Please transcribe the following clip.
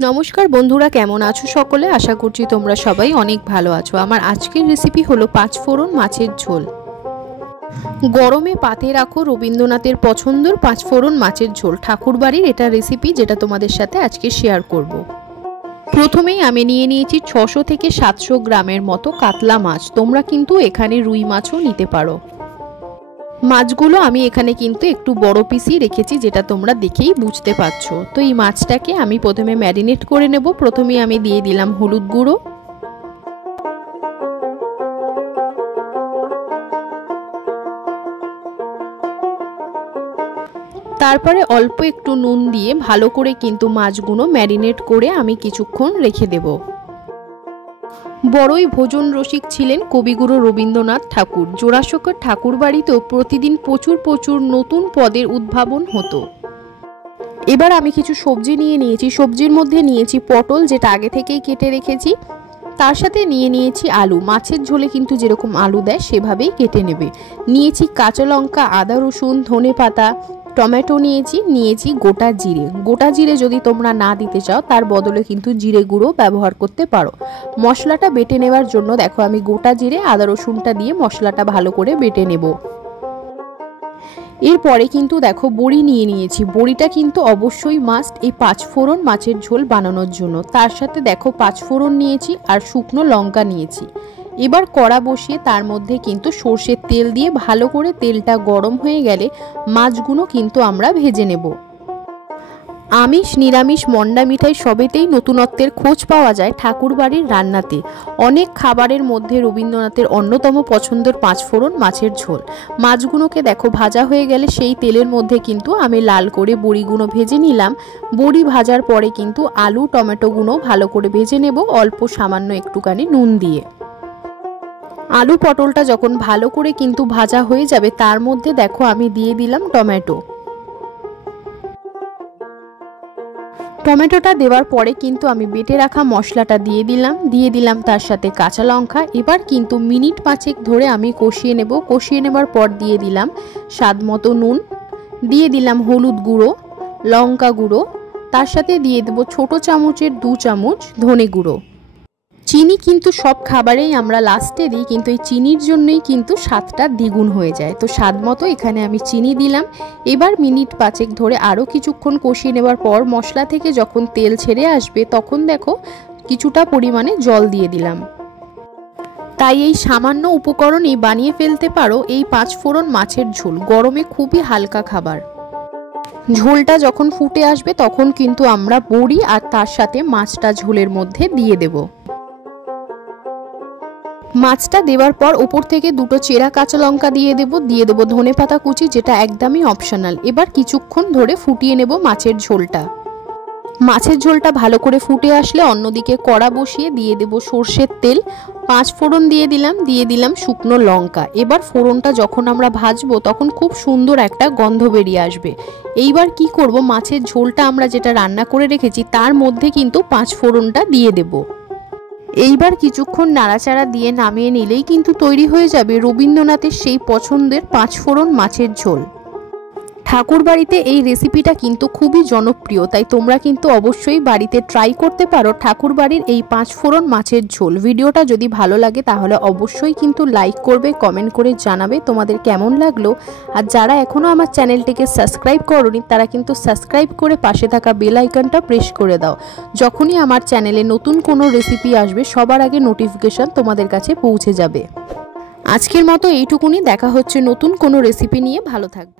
नमस्कार बंधुरा केमन आछो सकले आशा करछि तोमरा सबाई अनेक भालो आछो। आमार आजकेर रेसिपि हलो पाँचफोड़न माछेर झोल। गरमे पाते राखो रबीन्द्रनाथेर पछंदर पाँचफोड़न माछेर झोल ठाकुर बाड़ीर एटा रेसिपि जेटा तोमादेर साथे आजके शेयार करब। प्रथमेई आमि निये नियेछि 600 থেকে 700 ग्रामेर मतो कातला माछ। तोमरा किन्तु एखाने रुई माछও निते पारो। মাছগুলো আমি এখানে কিন্তু একটু বড় পিসই রেখেছি, যেটা তোমরা দেখেই বুঝতে পারছো। তো এই মাছটাকে আমি প্রথমে ম্যারিনেট করে নেব। প্রথমে আমি দিয়ে দিলাম হলুদ গুঁড়ো, তারপরে অল্প একটু নুন দিয়ে ভালো করে কিন্তু মাছগুলো ম্যারিনেট করে আমি কিছুক্ষণ রেখে দেব। বড়ই ভোজন রসিক ছিলেন কবিগুরু রবীন্দ্রনাথ ঠাকুর। জোড়াসাঁকোর ঠাকুর বাড়িতেও প্রতিদিন প্রচুর প্রচুর নতুন পদের উদ্ভাবন হতো। এবার আমি কিছু সবজি নিয়ে নিয়েছি। সবজির মধ্যে নিয়েছি পটল, যেটা আগে থেকেই কেটে রেখেছি। তার সাথে নিয়ে নিয়েছি আলু। মাছের ঝোলে কিন্তু যেরকম আলু দেয় সেভাবেই কেটে নেবে। নিয়েছি কাঁচা লঙ্কা, আদা রসুন, ধনেপাতা, টমেটো নিয়েছি গোটা জিরে। গোটা জিরে যদি তোমরা না দিতে চাও তার বদলে কিন্তু জিরে গুঁড়ো ব্যবহার করতে পারো। মশলাটা বেটে নেওয়ার জন্য দেখো আমি গোটা জিরে আদা রসুনটা দিয়ে মশলাটা ভালো করে বেটে নেব। এরপরে কিন্তু দেখো বড়ি নিয়ে নিয়েছি। বড়িটা কিন্তু অবশ্যই মাস্ট এই পাঁচফোড়ন মাছের ঝোল বানানোর জন্য। তার সাথে দেখো পাঁচফোড়ন নিয়েছি আর শুকনো লঙ্কা নিয়েছি। এবার কড়া বসিয়ে তার মধ্যে কিন্তু সরষের তেল দিয়ে ভালো করে তেলটা গরম হয়ে গেলে মাছগুলো কিন্তু আমরা ভেজে নেব। আমিষ নিরামিষ মন্ডা মিঠাই সবেতেই নতুনত্বের খোঁজ পাওয়া যায় ঠাকুর বাড়ির রান্নাতে। অনেক খাবারের মধ্যে রবীন্দ্রনাথের অন্যতম পছন্দের পাঁচফোড়ন মাছের ঝোল। মাছগুলোকে দেখো ভাজা হয়ে গেলে সেই তেলের মধ্যে কিন্তু আমি লাল করে বড়িগুলো ভেজে নিলাম। বড়ি ভাজার পরে কিন্তু আলু টমেটোগুলো ভালো করে ভেজে নেব অল্প সামান্য একটুখানি নুন দিয়ে। আলু পটলটা যখন ভালো করে কিন্তু ভাজা হয়ে যাবে তার মধ্যে দেখো আমি দিয়ে দিলাম টমেটো। টমেটোটা দেওয়ার পরে কিন্তু আমি বেটে রাখা মশলাটা দিয়ে দিলাম তার সাথে কাঁচা লঙ্কা। এবার কিন্তু মিনিট 5 ধরে আমি কষিয়ে নেব। কষিয়ে নেবার পর দিয়ে দিলাম স্বাদ মতো নুন, দিয়ে দিলাম হলুদ গুঁড়ো, লঙ্কা গুঁড়ো, তার সাথে দিয়ে দেব ছোট চামচের 2 চামচ ধনে গুঁড়ো। চিনি কিন্তু সব খাবারেই আমরা লাস্টে দিই, কিন্তু এই চিনির জন্যই কিন্তু স্বাদটা দ্বিগুণ হয়ে যায়। তো স্বাদ মতো এখানে আমি চিনি দিলাম। এবার মিনিট 5 ধরে আরও কিছুক্ষণ কষিয়ে নেবার পর মশলা থেকে যখন তেল ছেড়ে আসবে তখন দেখো কিছুটা পরিমাণে জল দিয়ে দিলাম। তাই এই সামান্য উপকরণই বানিয়ে ফেলতে পারো এই পাঁচফোড়ন মাছের ঝোল। গরমে খুবই হালকা খাবার। ঝোলটা যখন ফুটে আসবে তখন কিন্তু আমরা বড়ি আর তার সাথে মাছটা ঝোলের মধ্যে দিয়ে দেব। মাছটা দেওয়ার পর উপর থেকে 2টো চেরা কাঁচা লঙ্কা দিয়ে দেব ধনেপাতা কুচি, যেটা একদমই অপশনাল। এবার কিছুক্ষণ ধরে ফুটিয়ে নেব মাছের ঝোলটা। মাছের ঝোলটা ভালো করে ফুটে আসলে অন্যদিকে কড়া বসিয়ে দিয়ে দেব সরষের তেল, পাঁচফোড়ন দিয়ে দিলাম শুকনো লঙ্কা। এবার ফোড়নটা যখন আমরা ভাজবো তখন খুব সুন্দর একটা গন্ধ বেরিয়ে আসবে। এইবার কি করব, মাছের ঝোলটা আমরা যেটা রান্না করে রেখেছি তার মধ্যে কিন্তু পাঁচফোড়নটা দিয়ে দেব। এইবার কিছুক্ষণ নাড়াচাড়া দিয়ে নামিয়ে নিলেই কিন্তু তৈরি হয়ে যাবে রবীন্দ্রনাথের সেই পছন্দের পাঁচফোড়ন মাছের ঝোল। ঠাকুর বাড়িতে এই রেসিপিটা কিন্তু খুবই জনপ্রিয়, তাই তোমরা কিন্তু অবশ্যই বাড়িতে ট্রাই করতে পারো ঠাকুর বাড়ির এই পাঁচফোড়ন মাছের ঝোল। ভিডিওটা যদি ভালো লাগে তাহলে অবশ্যই কিন্তু লাইক করবে, কমেন্ট করে জানাবে তোমাদের কেমন লাগলো। আর যারা এখনো আমার চ্যানেলটিকে সাবস্ক্রাইব করোনি তারা কিন্তু সাবস্ক্রাইব করে পাশে থাকা বেল আইকনটা প্রেস করে দাও। যখনই আমার চ্যানেলে নতুন কোনো রেসিপি আসবে সবার আগে নোটিফিকেশন তোমাদের কাছে পৌঁছে যাবে। আজকের মতো এইটুকুনি, দেখা হচ্ছে নতুন কোনো রেসিপি নিয়ে। ভালো থাকবে।